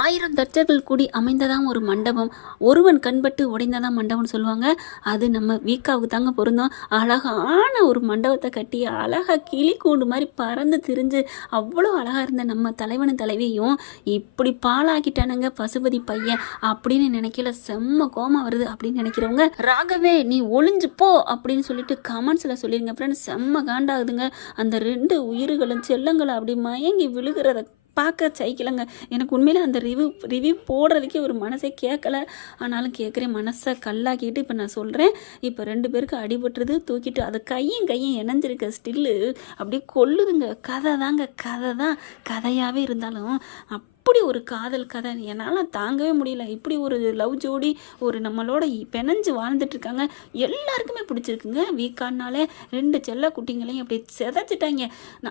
ஆயிரம் தச்சர்கள் கூடி அமைந்ததாம் ஒரு மண்டபம். ஒருவன் கண்பட்டு உடைந்ததாம் மண்டபம்னு சொல்லுவாங்க. அது நம்ம வீக்காவுக்கு தாங்க பொருந்தோம். அழகான ஒரு மண்டபத்தை கட்டி அழகாக கிளி கூண்டு மாதிரி பறந்து திரிஞ்சு அவ்வளோ அழகாக இருந்த நம்ம தலைவனும் தலைவியும் இப்படி பாழாக்கிட்டானுங்க பசுபதி பையன் அப்படின்னு நினைக்கல. செம்ம கோமா வருது அப்படின்னு நினைக்கிறவங்க ராகவே நீ ஒளிஞ்சு போ அப்படின்னு சொல்லிட்டு கமெண்ட்ஸில் சொல்லிடுங்க ஃப்ரெண்ட்ஸ். செம்ம காண்டாகுதுங்க. அந்த 2 உயிர்களும் செல்லங்களை அப்படி மயங்கி விழுகிறத பார்க்க சைக்கிளங்க. எனக்கு உண்மையிலே அந்த ரிவ்யூ போடுறதுக்கே ஒரு மனசே கேட்கல. ஆனாலும் கேட்குறேன், மனசை கல்லாக்கிட்டு இப்போ நான் சொல்கிறேன். இப்போ 2 பேருக்கு அடிபட்டுறது, தூக்கிட்டு அது கையும் இணைஞ்சிருக்க ஸ்டில்லு அப்படியே கொல்லுதுங்க. கதை தாங்க, கதை தான். கதையாகவே இருந்தாலும் இப்படி ஒரு காதல் கதை என்னால் தாங்கவே முடியல. இப்படி ஒரு லவ் ஜோடி ஒரு நம்மளோட பிணைஞ்சு வாழ்ந்துட்டுருக்காங்க. எல்லாருக்குமே பிடிச்சிருக்குங்க. வீக்கானாலே 2 செல்ல குட்டிங்களையும் அப்படி செதைச்சிட்டாங்க.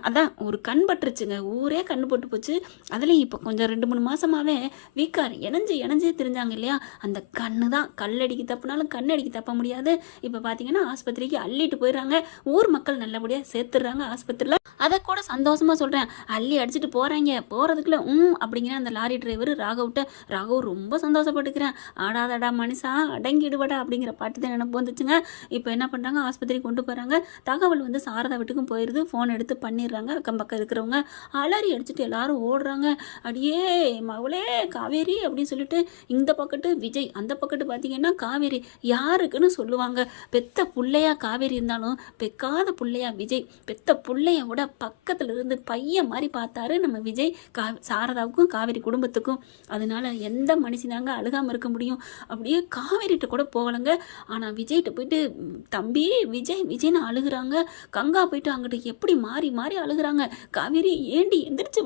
அதான் ஒரு கண் பட்டுருச்சுங்க. ஊரே கண்ணு போட்டு போச்சு. அதுலேயும் இப்போ கொஞ்சம் 2-3 மாதமாகவே வீக்கார் இணைஞ்சே தெரிஞ்சாங்க இல்லையா? அந்த கண்ணு தான். கல்லடிக்கு தப்புனாலும் கண்ணடிக்கு தப்ப முடியாது. இப்போ பார்த்தீங்கன்னா ஆஸ்பத்திரிக்கு அள்ளிட்டு போயிடுறாங்க. ஊர் மக்கள் நல்லபடியாக சேர்த்துடுறாங்க ஆஸ்பத்திரியில். அதை கூட சந்தோஷமாக சொல்கிறேன். அள்ளி அடிச்சுட்டு போகிறாங்க. போகிறதுக்குள்ள அப்படிங்கிற அந்த லாரி டிரைவர் ராகவ் ரொம்ப சந்தோஷப்பட்டுக்கிறேன். ஆடாதடா மனுஷா அடங்கிடுவடா அப்படிங்கிற பாட்டு தான் எனக்கு வந்துச்சுங்க. இப்போ என்ன பண்ணுறாங்க, ஆஸ்பத்திரிக்கு கொண்டு போகிறாங்க. தகவல் வந்து சாரதா வீட்டுக்கும் போயிடுது. ஃபோன் எடுத்து பண்ணிடுறாங்க. அக்கம் பக்கம் இருக்கிறவங்க அலறி அடிச்சுட்டு எல்லாரும் ஓடுறாங்க. அடியே மகளே காவேரி அப்படின்னு சொல்லிட்டு இந்த பக்கத்து விஜய், அந்த பக்கத்து பார்த்தீங்கன்னா காவேரி. யாருக்குன்னு சொல்லுவாங்க. பெத்த பிள்ளையா காவேரி இருந்தாலும் பெக்காத பிள்ளையா விஜய். பெத்த பிள்ளைய விட பக்கத்துல இருந்து பையன் மாதிரி பார்த்தாரு நம்ம விஜய். சாரதாவுக்கும் காவேரி குடும்பத்துக்கும். அதனால எந்த மனுஷனாங்க அழுகாமல் இருக்க முடியும்? அப்படியே காவேரிட்ட கூட போகலைங்க. ஆனால் விஜய்கிட்ட போயிட்டு தம்பி விஜய்னு அழுகுறாங்க. கங்கா போயிட்டு அங்கிட்டு எப்படி மாறி மாறி அழுகுறாங்க. காவேரி ஏண்டி எந்திரிச்சு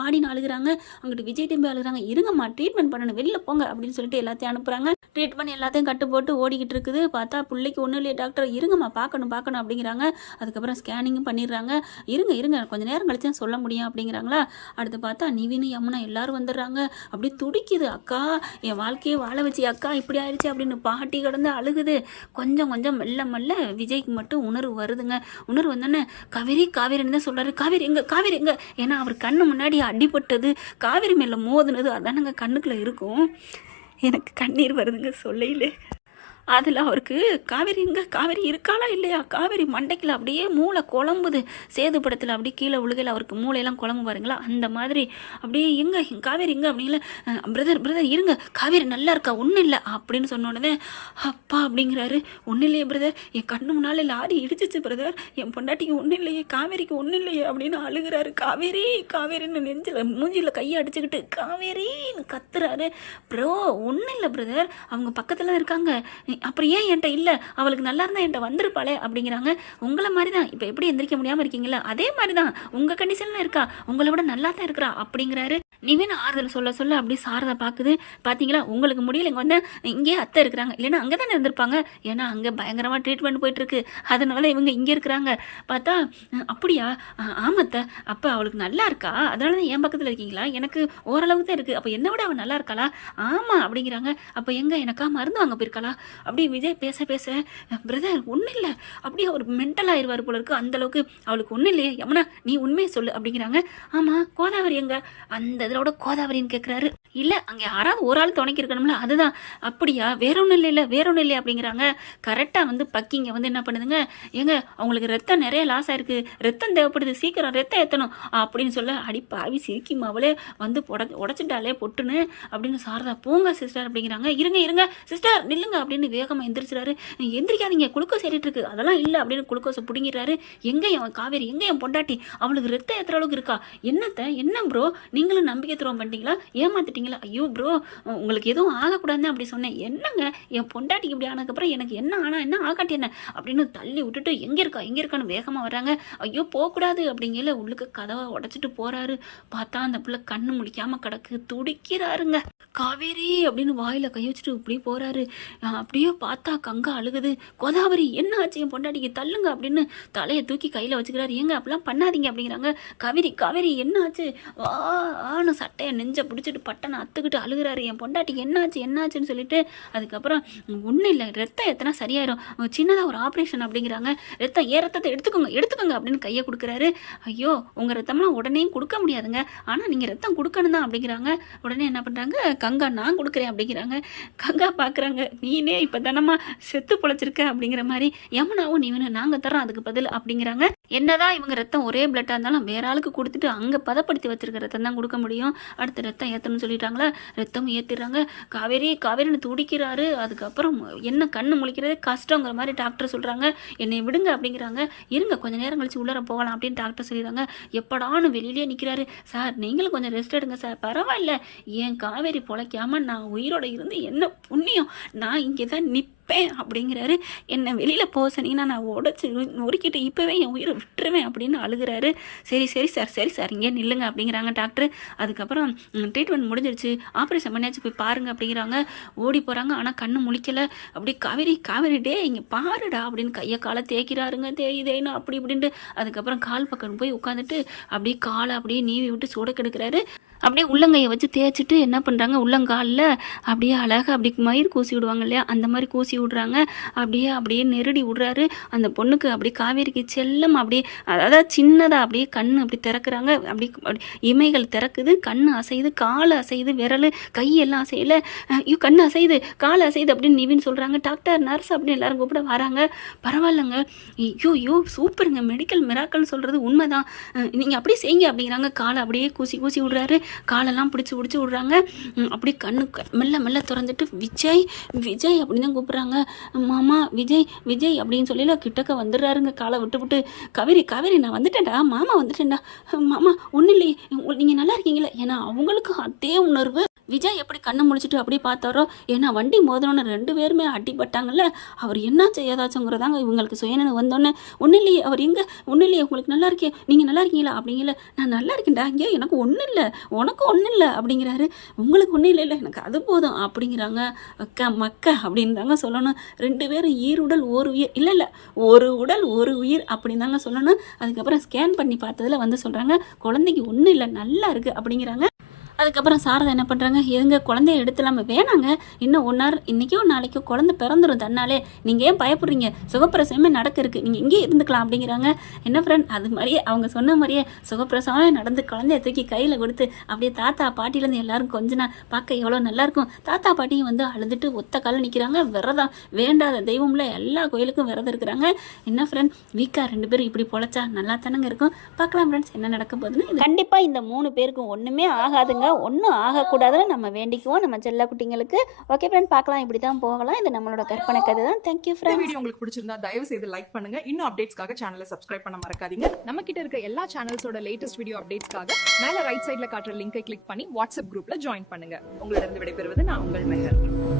வாடின்னு அழுகுறாங்க. அங்கிட்டு விஜய்கிட்ட போய் அழுகுறாங்க. இருங்கம்மா ட்ரீட்மெண்ட் பண்ணணும், வெளில போங்க அப்படின்னு சொல்லிட்டு எல்லாத்தையும் அனுப்புகிறாங்க. ட்ரீட்மெண்ட் எல்லாத்தையும் கட்டு போட்டு ஓடிக்கிட்டு இருக்குது. பார்த்தா பிள்ளைக்கு ஒன்றும் இல்லையா டாக்டர், இருங்கம்மா பார்க்கணும் அப்படிங்கிறாங்க. அதுக்கப்புறம் ஸ்கேனிங்கும் பண்ணிடுறாங்க. இருங்க கொஞ்சம் நேரம் கழிச்சு தான் சொல்ல முடியும் அப்படிங்கிறாங்களா. அடுத்து பார்த்தா நிவின் யமுனா எல்லாரும் வந்துடுறாங்க. அப்படியே துடிக்குது. அக்கா என் வாழ்க்கையை வாழ வச்சு அக்கா இப்படி ஆயிடுச்சு அப்படின்னு பாட்டி கிடந்து அழுகுது. கொஞ்சம் மெல்ல விஜய்க்கு மட்டும் உணர்வு வருதுங்க. உணர்வு வந்தோன்னே காவேரின்னு தான் சொல்கிறாரு. காவேரி எங்க ஏன்னா அவர் கண்ணு முன்னாடி அடிபட்டது, காவேரி மேலே மோதுனது அதானங்க கண்ணுக்குள்ளே இருக்கும். எனக்கு கண்ணீர் வருதுங்க சொல்லையிலே. அதில் அவருக்கு காவேரி இருக்காளா இல்லையா? காவேரி மண்டைக்கில் அப்படியே மூளை குழம்புது. சேது படத்தில் அப்படியே கீழே விழுகையில் அவருக்கு மூளையெல்லாம் குழம்பு பாருங்களா, அந்த மாதிரி அப்படியே எங்க காவேரி எங்க அப்படிங்கள. பிரதர் இருங்க, காவேரி நல்லா இருக்கா, ஒன்றும் இல்லை அப்படின்னு சொன்ன உடனே அப்பா அப்படிங்கிறாரு. ஒன்றும் இல்லையே பிரதர், என் கண்ணு முன்னால் லாரி இடிச்சிச்சு பிரதர், என் பொண்டாட்டிக்கு ஒன்றும் இல்லையே, காவேரிக்கு ஒன்றும் இல்லையே அப்படின்னு அழுகிறாரு. காவேரின்னு நெஞ்சில் மூஞ்சியில் கையை அடிச்சுக்கிட்டு காவேரின்னு கத்துறாரு. ப்ரோ ஒன்றும் இல்லை பிரதர், அவங்க பக்கத்தில் இருக்காங்க, அப்புறம் ஏன் என்கிட்ட இல்லை, அவளுக்கு நல்லா இருந்தால் என்கிட்ட வந்திருப்பாளே அப்படிங்கிறாங்க. உங்களை மாதிரி தான் இப்போ எப்படி எந்திரிக்க முடியாமல் இருக்கீங்களா, அதே மாதிரி தான் உங்கள் கண்டிஷனில் இருக்கா, உங்களை விட நல்லா தான் இருக்கிறா அப்படிங்கிறாரு. நிவின் ஆறுதல் சொல்ல அப்படி சாரதா பார்க்குது. பார்த்தீங்களா உங்களுக்கு முடியல, இங்கே வந்து இங்கேயே அத்தை இருக்கிறாங்க, இல்லைன்னா அங்கே தானே இருந்திருப்பாங்க, ஏன்னா அங்கே பயங்கரமாக ட்ரீட்மெண்ட் போயிட்டுருக்கு, அதனால இவங்க இங்கே இருக்கிறாங்க. பார்த்தா அப்படியா, ஆமத்தை அப்போ அவளுக்கு நல்லா இருக்கா, அதனால தான் என் பக்கத்தில் இருக்கீங்களா, எனக்கு ஓரளவுக்கு தான் இருக்குது, அப்போ என்னை விட அவள் நல்லா இருக்காளா, ஆமாம் அப்படிங்கிறாங்க. அப்போ எங்கே எனக்கா மருந்து வாங்க போயிருக்காளா அப்படி விஜய் பேச பிரதர் ஒன்றும் இல்லை, அப்படியே ஒரு மென்டல் ஆயிடுவார் போல இருக்கு, அந்தளவுக்கு அவளுக்கு ஒன்றும் இல்லையே யமுனா நீ உண்மையை சொல்லு அப்படிங்கிறாங்க. ஆமாம் கோதாவரி எங்க, அந்த இதோட கோதாவரின்னு கேட்குறாரு. இல்லை அங்கே யாராவது ஒரு ஆள் துணைக்கி இருக்கணும்ல, அதுதான். அப்படியா வேற ஒன்றும் இல்லை அப்படிங்கிறாங்க. கரெக்டாக வந்து பக்கிங்க வந்து என்ன பண்ணுதுங்க, ஏங்க அவங்களுக்கு ரத்தம் நிறைய லாஸ் ஆயிருக்கு, ரத்தம் தேவைப்படுது, சீக்கிரம் ரத்தம் ஏற்றணும் அப்படின்னு சொல்ல அடி பாவி சிரிக்கி அவளே வந்து உடச்சிட்டாலே பொட்டுன்னு அப்படின்னு. சாரதா போங்க சிஸ்டர் அப்படிங்கிறாங்க. இருங்க சிஸ்டர் நில்லுங்க அப்படின்னு வேகமாக எந்திரிச்சிடாரு. எந்திரிக்காதீங்க குளுக்கோஸ் ஏறிட்டு இருக்கு, அதெல்லாம் இல்லை அப்படின்னு குளுக்கோஸை பிடிங்கிறாரு. எங்கே என் காவேரி, எங்கே என் பொண்டாட்டி, அவளுக்கு ரத்தம் ஏற்றுற அளவுக்கு இருக்கா, என்ன ப்ரோ நீங்களும் நம்பிக்கை துரோகம் பண்ணிட்டீங்களா, ஏமாத்திட்டீங்களா, ஐயோ ப்ரோ உங்களுக்கு எதுவும் ஆகக்கூடாதுன்னு அப்படி சொன்னேன், என்னங்க என் பொண்டாட்டிக்கு இப்படி ஆனதுக்கப்புறம் எனக்கு என்ன ஆனா என்ன ஆகாட்டி என்ன அப்படின்னு தள்ளி விட்டுட்டு எங்கே இருக்கான்னு வேகமாக வர்றாங்க. ஐயோ போகக்கூடாது அப்படிங்கல உள்ளுக்கு கதவை உடச்சிட்டு போகிறாரு. பார்த்தா அந்த பிள்ளை கண்ணு முடிக்காமல் கிடக்கு, துடிக்கிறாருங்க. காவேரி அப்படின்னு வாயில் கை வச்சுட்டு இப்படி போகிறாரு. அப்படியே பார்த்தா கங்கா அழுகுது. கோதாவரி என்ன ஆச்சு என் பொண்டாட்டிக்கு, தள்ளுங்க அப்படின்னு தலையை தூக்கி கையில் வச்சுக்கிறாரு. ஏங்க அப்படிலாம் பண்ணாதீங்க அப்படிங்கிறாங்க. காவேரி என்ன ஆச்சு, ஆன்னு டக்குன்னு சட்டையை நெஞ்ச பிடிச்சிட்டு பட்டனை அத்துக்கிட்டு அழுகிறாரு. என் பொண்டாட்டிக்கு என்னாச்சுன்னு சொல்லிட்டு அதுக்கப்புறம் ஒன்றும் இல்லை, ரத்தம் எத்தனை சரியாயிரும், சின்னதாக ஒரு ஆப்ரேஷன் அப்படிங்கிறாங்க. ரத்தத்தை எடுத்துக்கோங்க அப்படின்னு கையை கொடுக்குறாரு. ஐயோ உங்கள் ரத்தம்லாம் உடனே கொடுக்க முடியாதுங்க, ஆனால் நீங்கள் ரத்தம் கொடுக்கணும் தான் அப்படிங்கிறாங்க. உடனே என்ன பண்ணுறாங்க, கங்கா நான் கொடுக்குறேன் அப்படிங்கிறாங்க. கங்கா பார்க்குறாங்க, நீனே இப்போ தானம்மா செத்து பொழைச்சிருக்க அப்படிங்கிற மாதிரி, யமுனாவும் நீவனும் நாங்கள் தரோம் அதுக்கு பதில் அப்படிங்கிறாங்க. என்னதான் இவங்க ரத்தம் ஒரே பிளட்டாக இருந்தாலும் வேற ஆளுக்கு கொடுத்துட்டு அங்கே பதப்படுத்தி வச்சிருக்க ரத்தம் தான் கொடுக்க முடியும். அடுத்து ரத்தம் ஏற்றணும்னு சொல்லிட்டாங்களா, ரத்தமும் ஏற்றிடுறாங்க. காவேரின்னு துடிக்கிறாரு. அதுக்கப்புறம் என்ன கண்ணு முழிக்கிறதே கஷ்டங்கிற மாதிரி டாக்டர் சொல்கிறாங்க. என்னை விடுங்க அப்படிங்கிறாங்க. இருங்க கொஞ்சம் நேரம் கழிச்சு உள்ளர போகலாம் அப்படின்னு டாக்டர் சொல்லிடுறாங்க. எப்படான்னு வெளியிலேயே நிற்கிறாரு. சார் நீங்களும் கொஞ்சம் ரெஸ்ட் எடுங்க சார், பரவாயில்ல, என் காவேரி பொழைக்காம நான் உயிரோட இருந்து என்ன புண்ணியம், நான் இங்கே தான் நிற்பேன் அப்படிங்கிறாரு. என்னை வெளியில் போக சொன்னீங்கன்னா நான் உடச்சி நொறுக்கிட்டு இப்போவே என் உயிரை விட்டுருவேன் அப்படின்னு அழுகிறாரு. சரி சார் இங்கே நில்லுங்க அப்படிங்கிறாங்க டாக்டர். அதுக்கப்புறம் ட்ரீட்மெண்ட் முடிஞ்சிருச்சு, ஆப்ரேஷன் பண்ணியாச்சு, போய் பாருங்க அப்படிங்கிறாங்க. ஓடி போகிறாங்க. ஆனால் கண்ணு முழிக்கலை. அப்படியே காவேரி டே இங்கே பாருடா அப்படின்னு கையை காலை தேய்க்கிறாருங்க. தேய்னு அப்படி இப்படின்ட்டு அதுக்கப்புறம் கால் பக்கம் போய் உட்காந்துட்டு அப்படியே காலை அப்படியே நீவி விட்டு சூட கெடுக்கிறாரு. அப்படியே உள்ளங்கையை வச்சு தேய்ச்சிட்டு என்ன பண்ணுறாங்க, உள்ளங்காலில் அப்படியே அழகாக அப்படி மயிர் கூசி விடுவாங்க இல்லையா, அந்த மாதிரி கூசி விடுறாங்க. அப்படியே நெருடி விடுறாரு. அந்த பொண்ணுக்கு அப்படியே காவேரிக்கு செல்லம் அப்படியே அதாவது சின்னதாக அப்படியே கண் அப்படி திறக்கிறாங்க. அப்படி இமைகள் திறக்குது, கண் அசையுது, கால் அசையுது, விரல் கையெல்லாம் அசையலை, கண் அசையுது, கால் அசையுது அப்படின்னு நிவின்னு சொல்கிறாங்க. டாக்டர் நர்ஸ் அப்படின்னு எல்லாரும் கூப்பிட வராங்க. பரவாயில்லைங்க, ஐயோ சூப்பருங்க, மெடிக்கல் மிராக்கல்னு சொல்கிறது உண்மைதான், நீங்கள் அப்படியே செய்யுங்க அப்படிங்கிறாங்க. காலை அப்படியே கூசி விடுறாரு. காலெல்லாம் பிடிச்சி விடுறாங்க. அப்படியே கண்ணு மெல்ல திறந்துட்டு விஜய் அப்படின்னு தான் கூப்பிட்றாங்க. மாமா விஜய் அப்படின்னு சொல்லி கிட்டக்க வந்துடுறாருங்க. காலை விட்டு காவேரி நான் வந்துட்டேன்டா, மாமா வந்துட்டேன்டா, மாமா ஒன்றும் இல்லையே, நீங்கள் நல்லா இருக்கீங்களா, ஏன்னா அவங்களுக்கு அதே உணர்வு. விஜய் எப்படி கண்ணை முடிச்சுட்டு அப்படியே பார்த்தாரோ, ஏன்னா வண்டி மோதனோன்னு 2 பேருமே அடிபட்டாங்கல்ல, அவர் என்னாச்சு ஏதாச்சுங்கிறதாங்க இவங்களுக்கு சுயநினைவு வந்தோன்னே, ஒன்றும் இல்லையே, அவர் எங்கே, ஒன்றும் இல்லையே, உங்களுக்கு நல்லா இருக்கே, நீங்கள் நல்லா இருக்கீங்களா அப்படிங்கல, நான் நல்லா இருக்கேன்டா, இங்கே எனக்கு ஒன்றும் இல்லை, உனக்கு ஒன்றும் இல்லை அப்படிங்கிறாரு. உங்களுக்கு ஒன்றும் இல்லை எனக்கு அது போதும் அப்படிங்கிறாங்க. மக்க அப்படின்னு தாங்க சொல்லணும். 2 பேரும் ஈருடல் ஓர் உயிர், இல்லை ஒரு உடல் ஒரு உயிர் அப்படின்னு தாங்க சொல்லணும். அதுக்கப்புறம் ஸ்கேன் பண்ணி பார்த்ததில் வந்து சொல்கிறாங்க, குழந்தைக்கு ஒன்றும் இல்லை, நல்லா இருக்குது அப்படிங்கிறாங்க. அதுக்கப்புறம் சாரதா என்ன பண்ணுறாங்க, எதுங்க குழந்தைய எடுத்துலாம, வேணாங்க, இன்னும் 1 hour இன்றைக்கோ நாளைக்கோ குழந்தை பிறந்துடும் தன்னாலே, நீங்கள் ஏன் பயப்படுறீங்க, சுகப்பிரசவமே நடக்க இருக்குது, நீங்கள் இங்கேயே இருந்துக்கலாம் அப்படிங்கிறாங்க. என்ன ஃப்ரெண்ட், அது மாதிரியே அவங்க சொன்ன மாதிரியே சுகப்பிரசவமே நடந்து குழந்தைய தூக்கி கையில் கொடுத்து அப்படியே தாத்தா பாட்டிலேருந்து எல்லாரும் கொஞ்சம் பார்க்க எவ்வளோ நல்லாயிருக்கும். தாத்தா பாட்டியும் வந்து அழுதுட்டு ஒத்த காலில் நிற்கிறாங்க. விரதம், வேண்டாத தெய்வம்ல எல்லா கோயிலுக்கும் விரதம் இருக்கிறாங்க. என்ன ஃப்ரெண்ட், வீக்காக 2 பேரும் இப்படி பொழைச்சா நல்லா தானங்க இருக்கும். பார்க்கலாம் ஃப்ரெண்ட்ஸ் என்ன நடக்க போகுதுன்னு. கண்டிப்பாக இந்த 3 பேருக்கும் ஒன்றுமே ஆகாதுங்க, ஒன்றும் ஆகக்கூடாதுன்னு நம்ம வேண்டிக்குவோம் நம்ம செல்ல குட்டிங்களுக்கு. ஓகே ஃப்ரெண்ட், பார்க்கலாம், இப்படி தான் போகலாம். இது நம்மளோட கற்பனை கதை தான். Thank you friend. வீடியோ உங்களுக்கு பிடிச்சிருந்தா தயவு செய்து லைக் பண்ணுங்க. இன்னும் அப்டேட்ஸ்க்காக சேனலை சப்ஸ்கிரைப் பண்ண மறக்காதீங்க. நம்ம கிட்ட இருக்க எல்லா சேனல்ஸோட லேட்டஸ்ட் வீடியோ அப்டேட்ஸ்க்காக மேல ரைட் சைடுல காட்டுற லிங்கை கிளிக் பண்ணி வாட்ஸ்அப் குரூப்ல ஜாயின் பண்ணுங்க. உங்களிடம் விடைபெறுவது நான் உங்கள் மெஹர்.